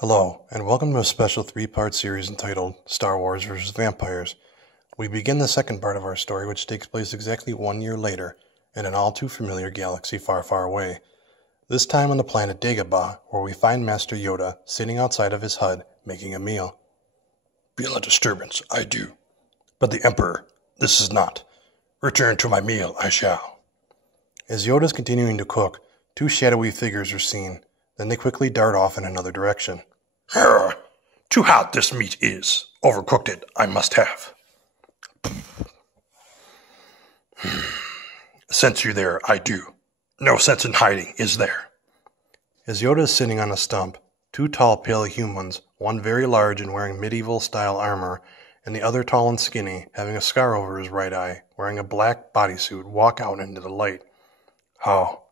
Hello, and welcome to a special three-part series entitled Star Wars vs. Vampires. We begin the second part of our story, which takes place exactly 1 year later, in an all-too-familiar galaxy far, far away. This time on the planet Dagobah, where we find Master Yoda sitting outside of his HUD, making a meal. Feel a disturbance, I do. But the Emperor, this is not. Return to my meal, I shall. As Yoda is continuing to cook, two shadowy figures are seen. Then they quickly dart off in another direction. Too hot this meat is. Overcooked it, I must have. Sense you there, I do. No sense in hiding, is there? As Yoda is sitting on a stump, two tall pale humans, one very large and wearing medieval-style armor, and the other tall and skinny, having a scar over his right eye, wearing a black bodysuit, walk out into the light. How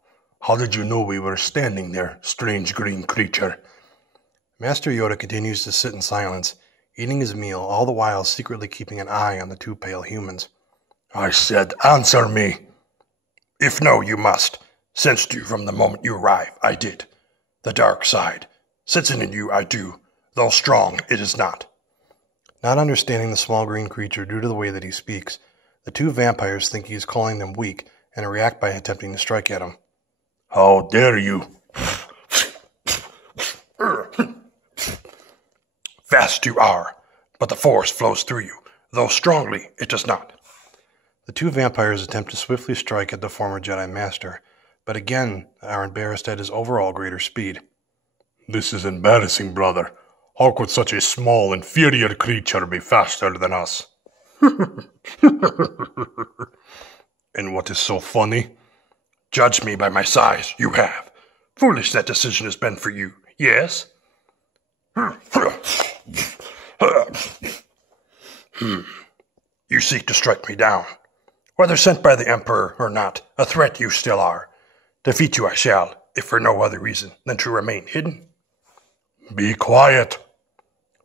did you know we were standing there, strange green creature? Master Yoda continues to sit in silence, eating his meal, all the while secretly keeping an eye on the two pale humans. I said, answer me. If no, you must. Sensed you from the moment you arrived, I did. The dark side. Sensing in you, I do. Though strong, it is not. Not understanding the small green creature due to the way that he speaks, the two vampires think he is calling them weak and react by attempting to strike at him. How dare you? Fast you are, but the force flows through you, though strongly it does not. The two vampires attempt to swiftly strike at the former Jedi Master, but again are embarrassed at his overall greater speed. This is embarrassing, brother. How could such a small, inferior creature be faster than us? And what is so funny? Judge me by my size, you have. Foolish that decision has been for you, yes? You seek to strike me down. Whether sent by the Emperor or not, a threat you still are. Defeat you I shall, if for no other reason than to remain hidden. Be quiet.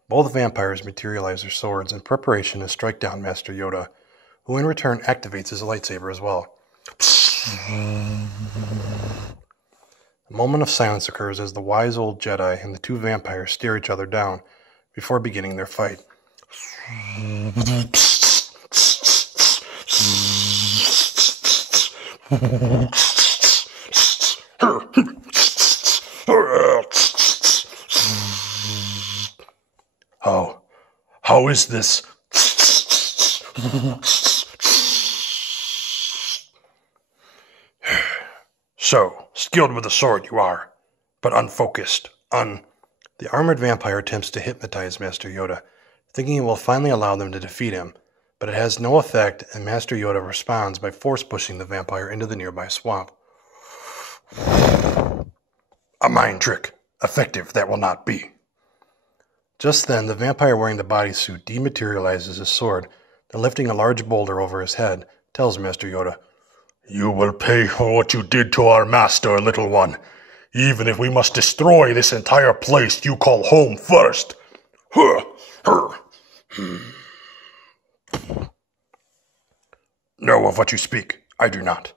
Both vampires materialize their swords in preparation to strike down Master Yoda, who in return activates his lightsaber as well. A moment of silence occurs as the wise old Jedi and the two vampires stare each other down before beginning their fight. How is this? So, skilled with the sword you are, but unfocused, The armored vampire attempts to hypnotize Master Yoda, thinking it will finally allow them to defeat him, but it has no effect, and Master Yoda responds by force-pushing the vampire into the nearby swamp. A mind trick. Effective that will not be. Just then, the vampire wearing the bodysuit dematerializes his sword, and lifting a large boulder over his head, tells Master Yoda, You will pay for what you did to our master, little one, even if we must destroy this entire place you call home first. Know of what you speak, I do not.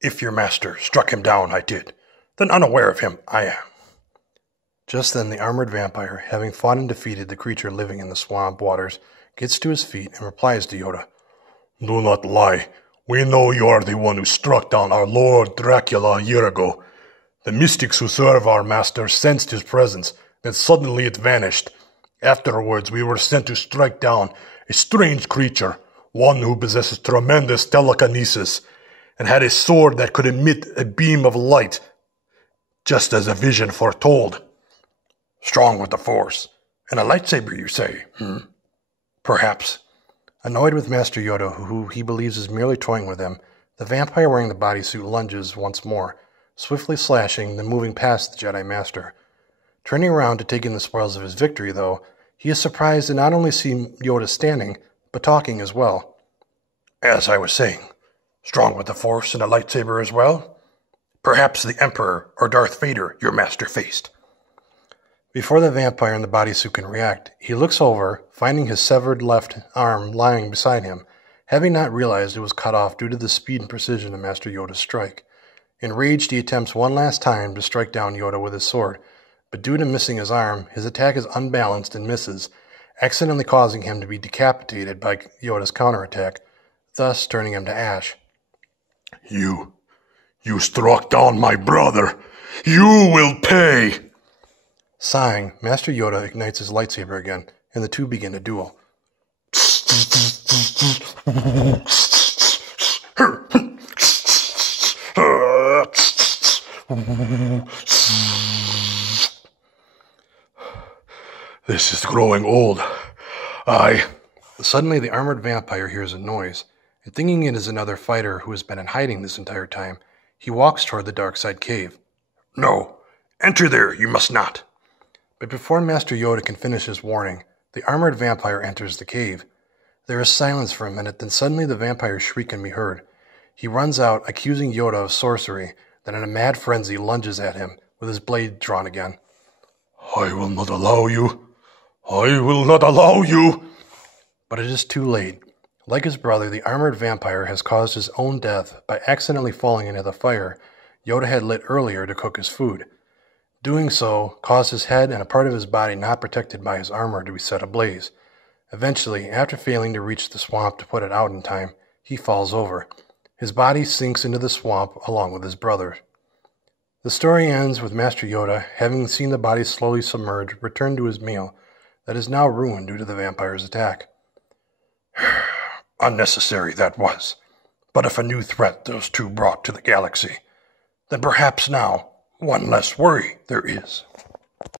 If your master struck him down, I did. Then unaware of him, I am. Just then, the armored vampire, having fought and defeated the creature living in the swamp waters, gets to his feet and replies to Yoda, Do not lie. We know you are the one who struck down our Lord Dracula a year ago. The mystics who serve our master sensed his presence, then suddenly it vanished. Afterwards, we were sent to strike down a strange creature, one who possesses tremendous telekinesis, and had a sword that could emit a beam of light, just as a vision foretold. Strong with the Force, and a lightsaber, you say, Perhaps. Annoyed with Master Yoda, who he believes is merely toying with him, the vampire wearing the bodysuit lunges once more, swiftly slashing, then moving past the Jedi Master. Turning around to take in the spoils of his victory, though, he is surprised to not only see Yoda standing, but talking as well. As I was saying, strong with the Force and a lightsaber as well? Perhaps the Emperor or Darth Vader your master faced. Before the vampire in the bodysuit can react, he looks over, finding his severed left arm lying beside him, having not realized it was cut off due to the speed and precision of Master Yoda's strike. Enraged, he attempts one last time to strike down Yoda with his sword, but due to missing his arm, his attack is unbalanced and misses, accidentally causing him to be decapitated by Yoda's counterattack, thus turning him to ash. You struck down my brother. You will pay! Sighing, Master Yoda ignites his lightsaber again, and the two begin a duel. This is growing old. Suddenly, the armored vampire hears a noise, and thinking it is another fighter who has been in hiding this entire time, he walks toward the dark side cave. No, enter there, you must not. But before Master Yoda can finish his warning, the armored vampire enters the cave. There is silence for a minute, then suddenly the vampire's shriek can be heard. He runs out, accusing Yoda of sorcery, then in a mad frenzy lunges at him, with his blade drawn again. I will not allow you. I will not allow you. But it is too late. Like his brother, the armored vampire has caused his own death by accidentally falling into the fire Yoda had lit earlier to cook his food. Doing so caused his head and a part of his body not protected by his armor to be set ablaze. Eventually, after failing to reach the swamp to put it out in time, he falls over. His body sinks into the swamp along with his brother. The story ends with Master Yoda, having seen the body slowly submerge, return to his meal that is now ruined due to the vampire's attack. Unnecessary that was. But if a new threat those two brought to the galaxy, then perhaps now one less worry there is.